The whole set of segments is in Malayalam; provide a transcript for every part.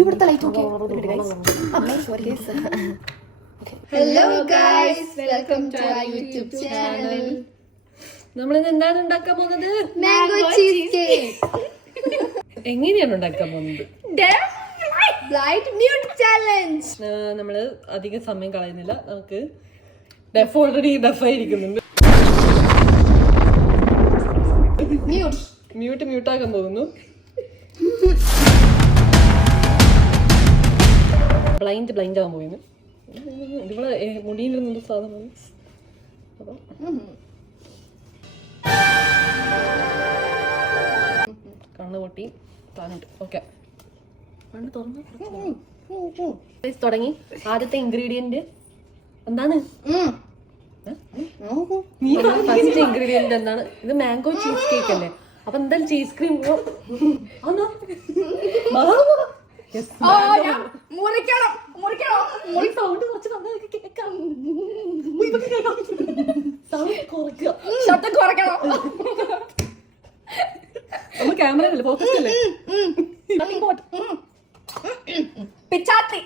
ഇവിടുത്തെ light okay. Hello guys, welcome to our YouTube channel. നമ്മളിന്ന് എന്താണ് ഉണ്ടാക്കാൻ പോകുന്നത്? Mango cheese cake. എങ്ങനെയാണ് ഉണ്ടാക്കാൻ പോകുന്നത്? Blind mute challenge. നമ്മള് അധികം സമയം കളയുന്നില്ല. നമുക്ക് ഡെഫ് ഓൾറെഡി ഡെഫായിരിക്കുന്നുണ്ട്. മ്യൂട്ടാക്കാൻ പോകുന്നു. ബ്ലൈൻഡ് ആവാൻ പോയിരുന്നു. ഇതുപോലെ മുടിയിലിരുന്ന സാധനം. അപ്പൊ കണ്ണ് പൊട്ടി താനിട്ട് ഓക്കെ കണ്ണ് തുറന്ന് തുടങ്ങി. ആദ്യത്തെ ഇൻഗ്രീഡിയന്റ് എന്താണ്? ഫസ്റ്റ് ഇൻഗ്രീഡിയന്റ് എന്താണ്? ഇത് മാംഗോ ചീസ് കേക്ക് അല്ലേ? അപ്പൊ എന്തായാലും ചീസ് ക്രീം സൗണ്ട് കുറച്ച് നന്നായി കേൾക്കാം. ശബ്ദം കുറയ്ക്കണം. നമ്മൾ ക്യാമറ ഫോക്കസ് അല്ലേ? പിച്ചാത്തി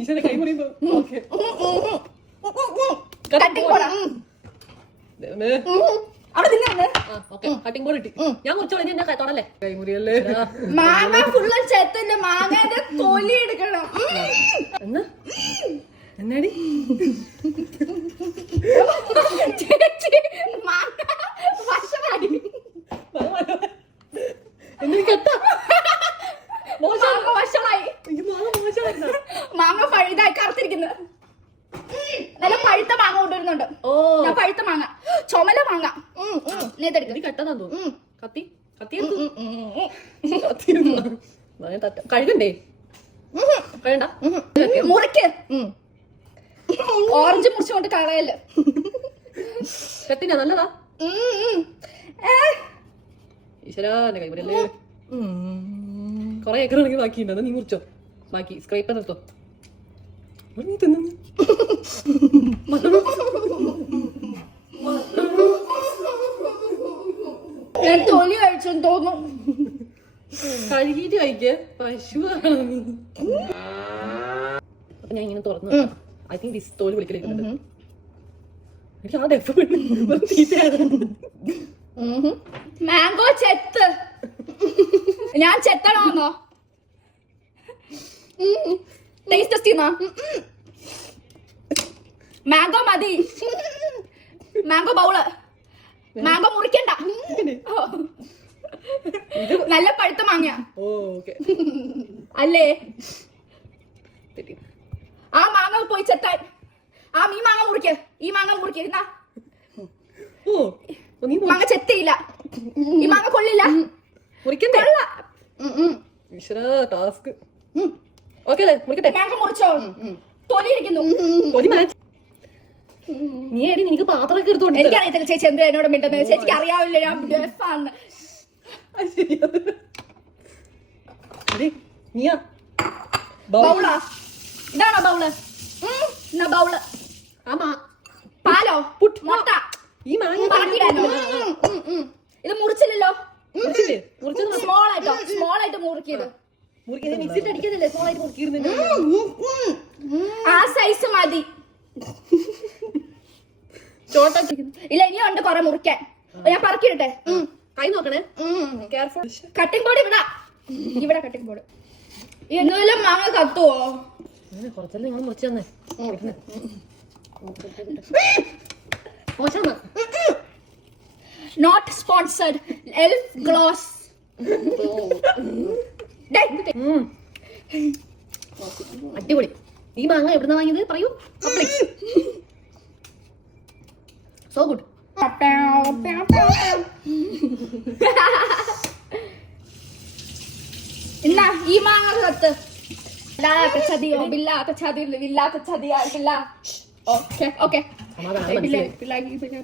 ഈശ്വര കൈ മുറിയുമ്പോ ഓക്കെ കട്ടിംഗ് ബോർഡ് കിട്ടി. ഞാൻ മുറിച്ചോളി എന്നെ തൊടല്ലേ. കൈമുറിയല്ലേ? മാങ്ങ ഫുള്ള് ചെത്തിന്റെ മാങ്ങയുടെ തൊലി എടുക്കണം. എന്നാ എന്നാടി മാങ്ങ പഴുതായി കറുത്തിരിക്കുന്നത്. നല്ല പഴുത്ത മാങ്ങ കൊണ്ടുവരുന്നുണ്ട്. ഞാൻ പഴുത്ത മാങ്ങ, ചുമല മാങ്ങ. കെട്ടതാ തോന്നുന്നു. കത്തി കത്തി കഴുകണ്ടേ? കഴുകണ്ട. മുറിക്ക്. ഓറഞ്ച് മുറിച്ചുകൊണ്ട് കളയല്. കത്തിനാ നല്ലതാ. ഈശ്വരാ എന്റെ കൈമുറിയല്ലേ. കൊറേ ഏക്കറാണെങ്കിൽ ബാക്കിയുണ്ട്. നീ മുറിച്ചോ. ബാക്കി സ്ക്രൈപ്പർ നിർത്തോ. നീ തിന്നു. ഞാൻ തൊലി കഴിച്ചെന്ന് തോന്നും. കഴുകിട്ട് കഴിക്ക്. പശുവാണ് നീ. അപ്പൊ ഞാൻ ഇങ്ങനെ തുറന്നു. ഐ തിങ്ക് ദിസ് തോല് വിളിക്കലുണ്ട്. എനിക്ക് ആ ഡെഫ് മാംഗോ ചെത്ത്. ഞാൻ ചെത്തണോന്നോ? ടേസ്റ്റ് ടെസ്റ്റ് ചെയ്യുന്ന മാംഗോ മതി. Mango bowl. മാംഗോ മുറിക്കണ്ട. നല്ല പഴുത്ത മാങ്ങ അല്ലേ? ആ മാങ്ങ പോയി ചെത്താൻ. ഈ മാങ്ങ മുറിക്ക്. ഈ മാങ്ങ മുറിക്ക്. മാങ്ങ ചെത്തിയില്ല. ഈ മാങ്ങ കൊള്ളില്ല. മാങ്ങ മുറിച്ചോ? തൊലി ഇരിക്കുന്നു. നീ എടി നിനക്ക് പാത്രമൊക്കെ എടുത്തോണ്ട്. എനിക്കറിയത്തില്ല ചേച്ചി എന്ത് എന്നോട് മിണ്ടുന്നത്. ചേച്ചിക്ക് അറിയാവില്ല ഞാൻ ഡെഫാണ്. ബൗളാ? ഇതാണോ ബൗള്? എന്നാ ബൗള്. പാലോ മുട്ട. ഇത് മുറിച്ചില്ലല്ലോ. സ്മോൾ ആയിട്ട് മുറിക്കിയത്. ആ സൈസ് മതി. ഇല്ല ഇനിയുണ്ട് കൊറേ മുറിക്കാൻ. ഞാൻ പറക്കിയിട്ടെ. കൈ നോക്കണേ. കട്ടിംഗ് ബോർഡ് ഇവിടെ കട്ടിംഗ് ബോർഡ്. എന്നാലും മാങ്ങ കത്തുവോ? കുറച്ചല്ലേ നിങ്ങൾ മുറിച്ചു തന്നെ. Not sponsored. Elf gloss. അടിപൊളി. ഈ മാങ്ങ എവിടുന്ന വാങ്ങിയത് പറയൂ. So good. എന്നാ ഈ മാങ്ങ കത്ത്. ചതിയോ ബില്ലാത്ത ചതി ഇല്ലാത്ത ചതിയായിട്ടില്ല. Okay okay.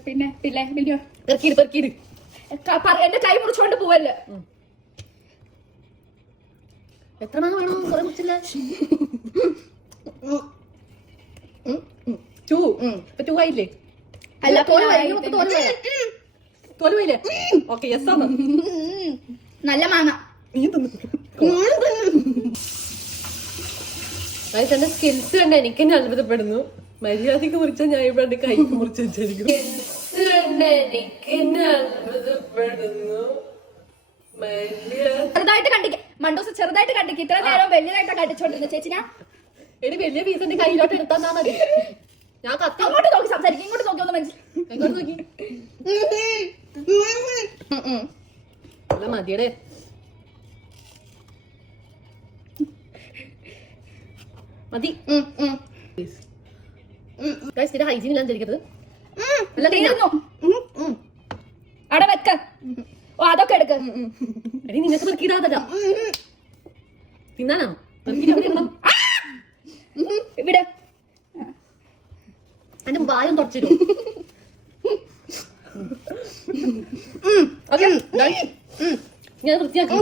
പിന്നെ എന്റെ കൈ മുറിച്ചോണ്ട് പോവല്ലേ? എത്ര മാങ്ങ വേണം? കുറെ മുറിച്ചില്ല. 2 ആയില്ലേ? അല്ല തോലുവയില്ലേ? ഓക്കെ യെസ് ആണ്. നല്ല മാങ്ങ. നീ തിന്നു. എന്റെ സ്കിൽസ് കണ്ട് എനിക്ക് തന്നെ അത്ഭുതപ്പെടുന്നു. മര്യാദക്ക് മുറിച്ചാൽ ഞാൻ ഇവിടെ കൈക്ക് മുറിച്ച് വെച്ചായിരിക്കും. ചെറുതായിട്ട് കണ്ടിക്ക് മണ്ടൂസ്, ചെറുതായിട്ട് കണ്ടിക്ക്. ഇത്ര നേരം വലിയതായിട്ടാ കണ്ടിച്ചോണ്ടിരുന്നു ചേച്ചി. ഞാൻ എടി വലിയ പീസ് എന്റെ കയ്യിലോട്ട് എടുത്താ മതി. ഞാൻ കത്തി അങ്ങോട്ട് നോക്കി സംസാരിക്കും, ഇങ്ങോട്ട് നോക്കി ഒന്ന് മനസ്സിലായി. എങ്ങോട്ട് നോക്കി അല്ല മതിയടേ. മതി. സ്ഥിരം ഹൈജീൻ ഇല്ലാന്ന് തിരിക്കരുത്. അവിടെ വെക്ക. ഓ അതൊക്കെ എടുക്ക. എടി നിങ്ങൾക്ക് പെറുക്കിയിടാതല്ല തിന്നാനാണോ? ഇവിടെ എന്റെ വായം തുടച്ചിടും. ഞാൻ വൃത്തിയാക്കി.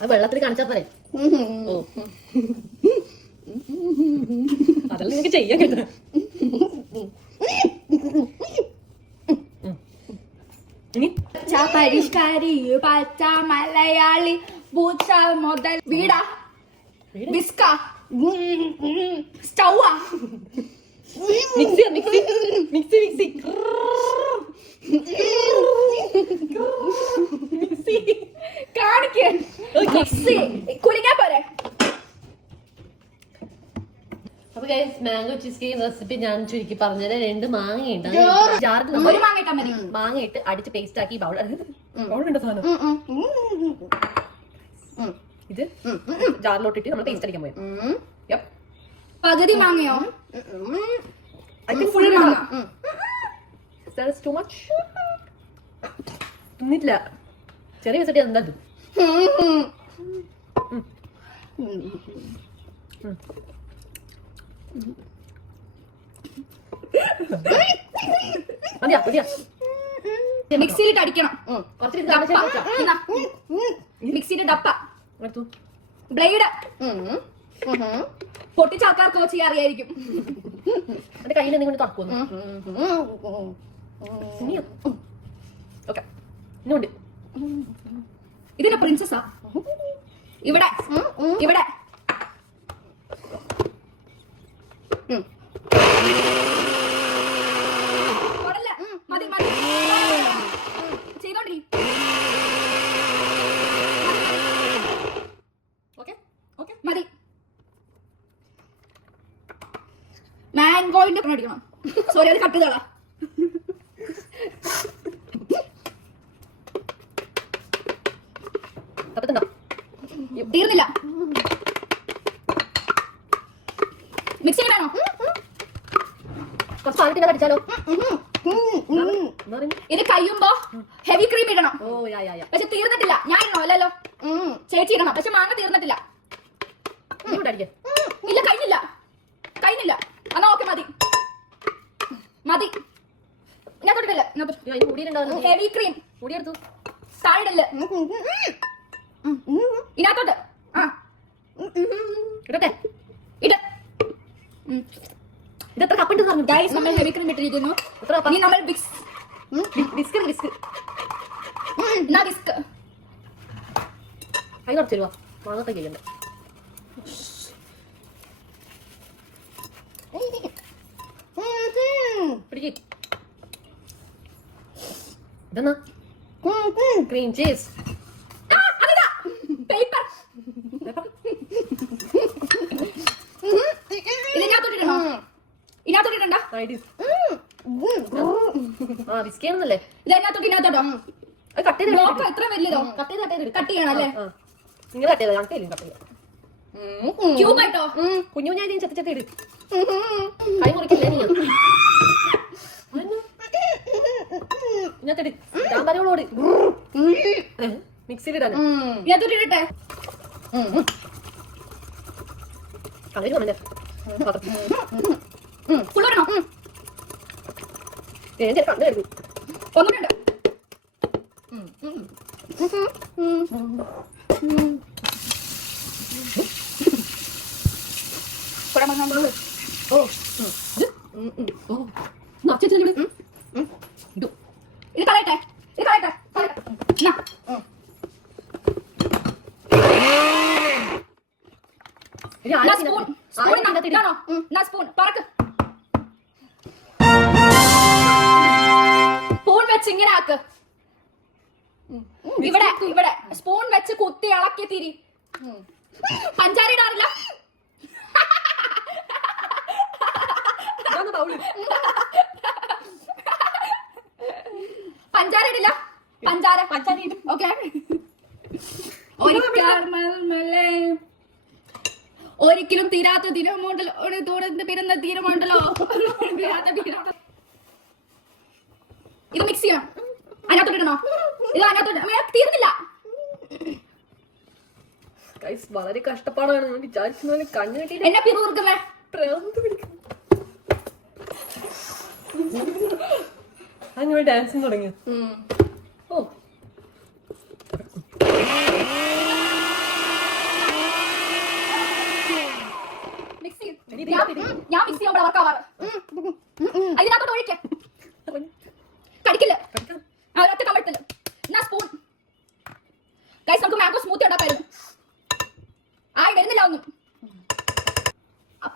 അത് വെള്ളത്തിൽ കാണിച്ചാ പോരെ. ഓ അതെല്ലാം നിങ്ങൾക്ക് ചെയ്യാൻ കേട്ടോ. പരിഷ്കാരി പച്ച മലയാളി പൂച്ച മുതൽ വീടാ ബിസ്ക സ്റ്റൗവാ mixie mixie mixie mixie mixie കാണിക്ക്. മിക്സി കുലിങ്ങാ പോരെ. അപ്പൊ മാംഗോ ചീസ് കേക്ക് റെസിപ്പി ഞാൻ ചുരുക്കി പറഞ്ഞത്. 2 മാങ്ങയുണ്ട്. ജാറിൽ ഒരു മാങ്ങ ഇട്ടാ മതി. മാങ്ങ ഇട്ട് അടിച്ച് പേസ്റ്റ് ആക്കി ബൗളുണ്ട് സാധനം. ഇത് ജാറിലോട്ടിട്ട് നമ്മൾ പേസ്റ്റ് അടിക്കാൻ പോയത്. പകുതി മാങ്ങയോ? ഫുൾ മാങ്ങ. ടു മച്ച് തിന്നില്ല. ചെറിയ വെച്ചിട്ട് എന്താ ഇത്? മതിയാ മതിയാ. മിക്സിയിലിട്ട് അടിക്കണം. കുറച്ച് മിക്സിയുടെ ഡപ്പ ബ്ലേഡ് പൊട്ടിച്ച ആൾക്കാർക്ക് വെച്ച് അറിയായിരിക്കും. എന്റെ കയ്യിൽ എന്തെങ്കിലും തടക്കുന്നു. ഓക്കെ ഇന്നുണ്ട്. ഇതിന്റെ പ്രിൻസസാ ഇവിടെ ഇവിടെ. മതി മതി ചെയ്തോണ്ടി. മതി. മാംഗോയിന്റെ അടിക്കണം. സോറി അത് കട്ട് ചെയ്തോളാം. തീർന്നില്ല. മിക്സി വേണോ? കുറച്ച് പാലത്തിന്റെ കടിച്ചാലോ? ഇത് കഴിയുമ്പോ ഹെവി ക്രീം ഇടണം. ഓ യാ യാ യാ. പക്ഷെ തീർന്നിട്ടില്ല. ഞാൻ ഇടണോ? അല്ലല്ലോ ചേച്ചി ഇടണം. പക്ഷെ മാങ്ങ തീർന്നിട്ടില്ല. ഇല്ല കഴിഞ്ഞില്ല കഴിഞ്ഞില്ല. എന്നാ ഓക്കെ മതി മതി. ഞാൻ തൊട്ടിട്ടില്ല. ഹെവി ക്രീം മുടിയെടുത്തു താഴെ ഇതിനകത്തോട്ട്. ആ ഇടട്ടെ. ഇട്. ഇതെത്ര കപ്പുണ്ട് പറഞ്ഞു? ഗൈസ് നമ്മൾ ഹെവി ക്രീം ഇട്ടിരിക്കുന്നു. ഇനി നമ്മൾ ബിസ്ക് എന്നാ ബിസ്ക് കൈ കുറച്ച് തരുവാ. മാങ്ങത്തെ ചെയ്യണ്ട. പിടിക്ക്. ഇതെന്നാ ക്രീം ചീസ്. പേപ്പർ ഇതിനകത്തോട്ടിടണോ? ഇതിനകത്തോട്ടിടണ്ട. ആ ബിസ്കേന്നല്ലേ ഇതിനകത്തോട്ട്. ഇതിനകത്തോട്ടോ കട്ട് ചെയ്ത് ബ്ലോക്ക് എത്ര വലിയതോ? കട്ട് ചെയ്യണം അല്ലേ? നിങ്ങൾ കട്ട് ചെയ്ത ഞങ്ങൾക്ക് കട്ട് ചെയ്യാം. ക്യൂബ് ആയിട്ടോ കുഞ്ഞു ഞാൻ ചെത്തി ചെത്തി ഇട്. കൈ മുറിക്കില്ലേ നീ? ഇതിനകത്തിട്. ഞാൻ പറയോളോട് മിക്സിയിലിടാൻ. ഇതിനകത്തോട്ട് ഇടട്ടെ. കളരി വന്നെ ഫുൾ ഇടണോ? കണ്ടായിരുന്നു. ഒന്നുണ്ട്. ഇത് കളയട്ടെ. എന്നാ. എന്നാ സ്പൂൺ ഇതാണോ? എന്നാ സ്പൂൺ പറക്ക്. സ്പൂൺ വെച്ച് ഇങ്ങനെ ആക്ക്. ഇവിടെ സ്പൂൺ വെച്ച് കുത്തി ഇളക്കി തിരി. പഞ്ചാര ഇടാറില്ല. പഞ്ചാര ഇടില്ല. പഞ്ചാര ഓക്കെ. ഒരിക്കലും തീരാത്ത തീരമുണ്ടല്ലോ. പിറന്ന തീരമുണ്ടല്ലോ. ഇത് മിക്സ് ചെയ്യണം. അതിനകത്തോട്ടിടണോ? ഇത് അതിനകത്തോട്ട് തീർന്നില്ല. വളരെ കഷ്ടപ്പാടാണ്. വിചാരിക്കുന്ന കണ്ണു കെട്ടി എന്നെ പിറൂർക്കല്ലേ. അങ്ങനെ ഡാൻസിങ് തുടങ്ങി. ഓ ഞാൻ മിക്സ് ചെയ്യുമ്പോൾ വർക്കാവാറ്. അതിനകത്തോട്ട് ഒഴിക്ക. കടിക്കില്ല. ഒരൊറ്റ കമഴ്ത്തല്. എന്നാ സ്പൂൺ. ഗൈസ് നമുക്ക് മാംഗോ സ്മൂത്തി ഉണ്ടാക്കായിരുന്നു. വരുന്നില്ല ഒന്നും.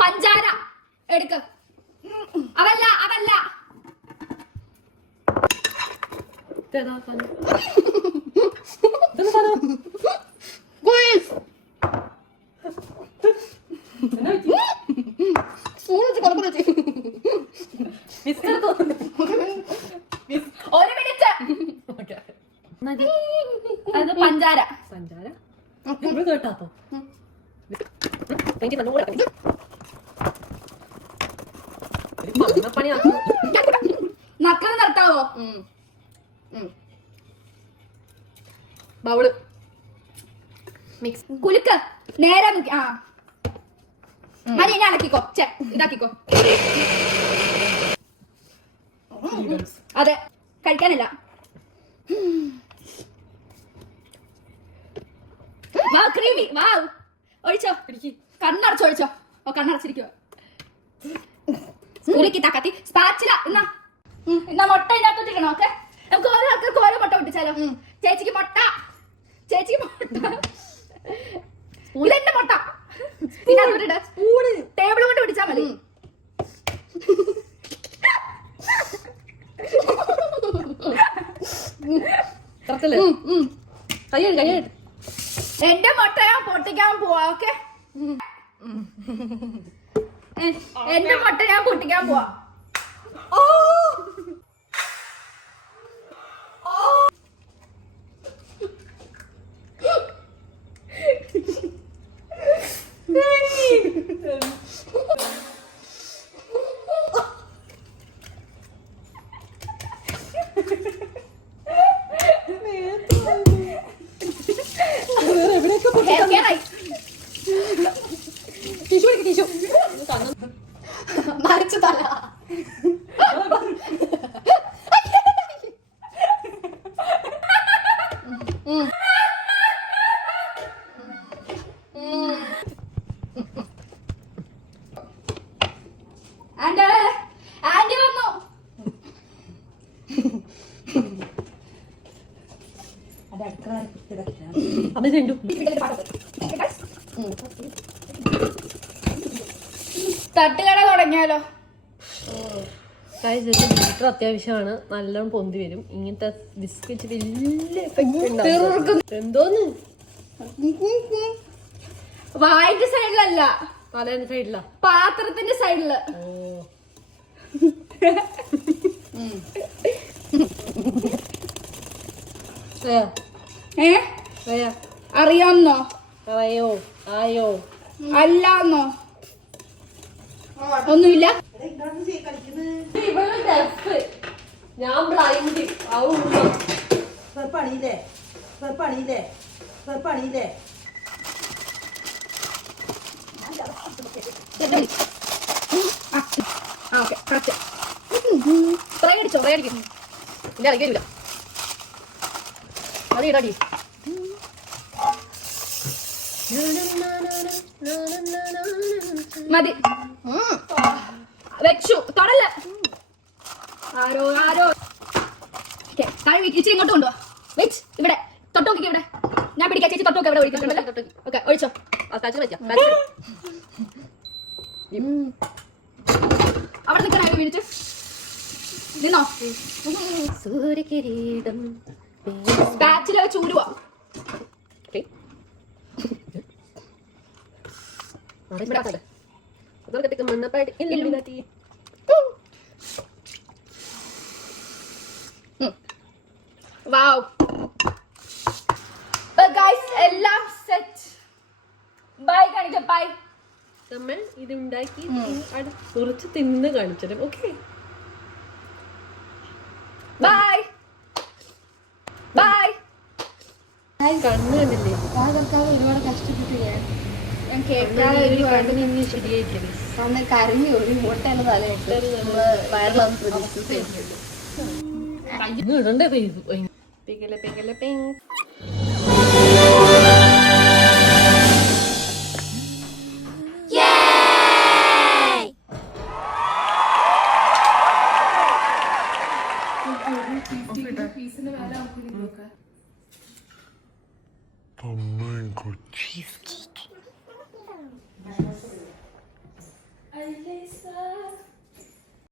പഞ്ചാര എടുക്ക. അതല്ല ഒരു മിനിറ്റ്. അത് പഞ്ചാര കേട്ടാത്തോ? നക്കല് നിർത്താവോ? ബൗള് മിക്സ് കുലുക്ക് നേരെ ആ അത് ഇനി അടക്കിക്കോ. ഇതാക്കിക്കോ. അതെ കഴിക്കാനില്ല. വാവ് ക്രീമി. വാവ് ഒഴിച്ചോ. കണ്ണടച്ചോ. ഒഴിച്ചോ. ഓ കണ്ണടച്ചിരിക്കോ. കുലുക്കി തക്കത്തി സ്പാച്ചില. എന്നാ മുട്ട ഇതിനകത്തോട്ടിരിക്കണോ? ഓക്കെ നമുക്ക് ഓരോ ആൾക്കാർക്ക് ഓരോ മുട്ട പൊട്ടിച്ചാലോ. ചേച്ചിക്ക് മുട്ട. ഇതെന്റെ മുട്ട. ടേബിൾ കൊണ്ട് പിടിച്ചാ മതി. എന്റെ മുട്ട ഞാൻ പൊട്ടിക്കാൻ പോവാ. ഓക്കെ എന്റെ മുട്ട ഞാൻ പൊട്ടിക്കാൻ പോവാ. മറിച്ചു തല. ആന്റി വന്നു. തട്ടുകട തുടങ്ങിയാലോ? ബീറ്റർ അത്യാവശ്യമാണ്. നല്ലോണം പൊന്തി വരും. ഇങ്ങനത്തെ ബിസ്ക്കറ്റ് വലിയ എഫക്ട്. എന്തോന്ന് വായിന്റെ സൈഡിലല്ല, തലേന്റെ സൈഡിലാ, പാത്രത്തിന്റെ സൈഡില്. അറിയാമെന്നോ? പറയോ ആയോ അല്ലാന്നോ? ഒന്നുമില്ല. ഞാൻ ബ്ലൈൻഡ് പണിയില്ലേ പണിയില്ലേ പണിയില്ലേ. അടിച്ചോ അടിക്കും. പിന്നെ ഇറങ്ങിയില്ല അത് ഇടാടി. മതി വെച്ചു തൊടല്ല. ആരോ താഴെ ഇച്ചിരി ഇങ്ങോട്ട് കൊണ്ടുവാ. വെയിറ്റ് ഇവിടെ തൊട്ട് നോക്കിക്കേ ഇവിടെ. ഞാൻ പിടിക്കാം ചേച്ചി. തൊട്ട് നോക്കി ഇവിടെ ഒഴിച്ചിട്ടുണ്ടല്ലോ. ഓക്കെ ഒഴിച്ചോ. അവിടെ നിൽക്കണോ വീണിട്ട് നിന്നോ. സൂര്യകിരീടം സ്പാച്ചില ചൂരുവാ. വാവ്. ഗൈസ് എല്ലാം സെറ്റ്. ബൈ കാണിക്കാം. ബൈ. നമ്മൾ ഇത് ഉണ്ടാക്കി കുറച്ച് തിന്ന് കാണിച്ചിട്ടും. Okay bye bye. കണ്ണു കണ്ടില്ലേ? ഒരുപാട് കഷ്ടപ്പെട്ടില്ലേ. ഞാൻ ശരിയായിട്ടില്ല. കരഞ്ഞു. ഒരു മുട്ടയാണ് തലയിട്ട് നമ്മള് വയറിലാണ് പ്രതീക്ഷിച്ചത്. ഇടണ്ടേ പിങ്കല പിങ്കല പിങ്ക്. Mango cheesecake.